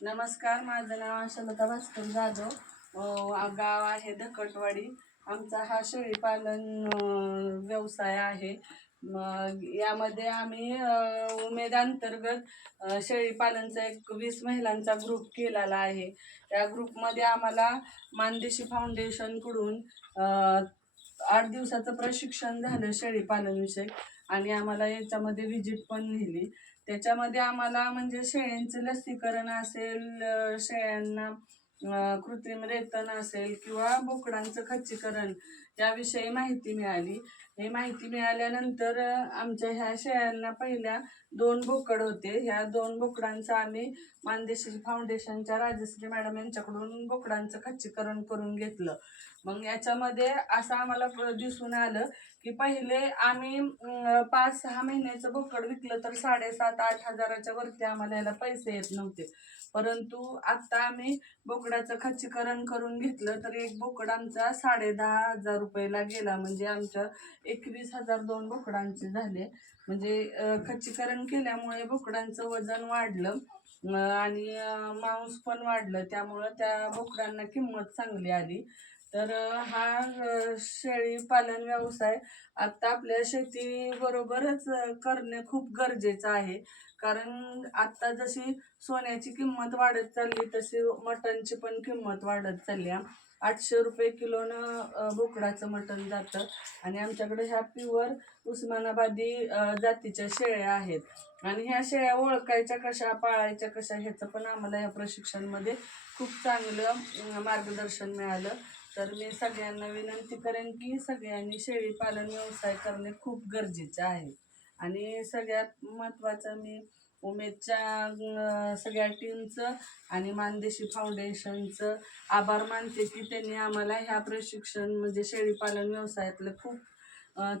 नमस्कार, माझं नाव आशालता भास्कर जाधव. गाव आहे धकटवाडी. आमचा हा शेळीपालन व्यवसाय आहे. मग यामध्ये आम्ही उमेद अंतर्गत शेळीपालनचा एक 20 महिलांचा ग्रुप केलेला आहे. त्या ग्रुपमध्ये आम्हाला मानदेशी फाउंडेशनकडून 8 दिवसाचं प्रशिक्षण झालं शेळीपालनविषयी आणि आम्हाला याच्यामध्ये व्हिजिट पण नेली. त्याच्यामध्ये आम्हाला म्हणजे शेळ्यांचं लसीकरण असेल, शेळ्यांना कृत्रिम रेतन असेल किंवा बोकडांचं खच्चीकरण याविषयी माहिती मिळाली. हे माहिती मिळाल्यानंतर आमच्या ह्या शेळ्यांना पहिल्या 2 बोकड होते. ह्या 2 बोकडांचं आम्ही मानदेशी फाउंडेशनच्या राजश्री मॅडम यांच्याकडून बोकडांचं खच्चीकरण करून घेतलं. मग याच्यामध्ये असं आम्हाला दिसून आलं की पहिले आम्ही 5-6 महिन्याचं बोकड विकलं तर 7,500-8 हजाराच्या वरती आम्हाला याला पैसे येत नव्हते. परंतु आता आम्ही बोकडाचं खच्चीकरण करून घेतलं तर एक बोकड आमचा 10,500 रुपयाला गेला. म्हणजे आमच्या 21,000 2 बोकडांचे झाले. म्हणजे खच्चीकरण केल्यामुळे बोकडांचं वजन वाढलं आणि मांस पण वाढलं. त्यामुळं त्या बोकडांना किंमत चांगली आली. तर हा शेळी पालन व्यवसाय आता आपल्या शेतीबरोबरच करणे खूप गरजेचं आहे. कारण आता जशी सोन्याची किंमत वाढत चालली तशी मटनची पण किंमत वाढत चालली. 800 रुपये किलोनं बोकडाचं मटण जातं आणि आमच्याकडे ह्या प्युअर उस्मानाबादी जातीच्या शेळ्या आहेत. आणि ह्या शेळ्या ओळखायच्या कशा, पाळायच्या कशा ह्याचं पण आम्हाला ह्या प्रशिक्षणमध्ये खूप चांगलं मार्गदर्शन मिळालं. तर मी सगळ्यांना विनंती करेन की सगळ्यांनी शेळी पालन व्यवसाय करणे खूप गरजेचे आहे. आणि सगळ्यात महत्त्वाचं मी उमेदच्या सगळ्या टीमचं आणि मानदेशी फाउंडेशनचं आभार मानते की त्यांनी आम्हाला ह्या प्रशिक्षण म्हणजे शेळी पालन व्यवसायातलं खूप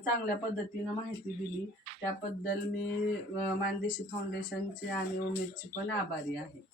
चांगल्या पद्धतीनं माहिती दिली. त्याबद्दल मी मानदेशी फाउंडेशनची आणि उमेदची पण आभारी आहे.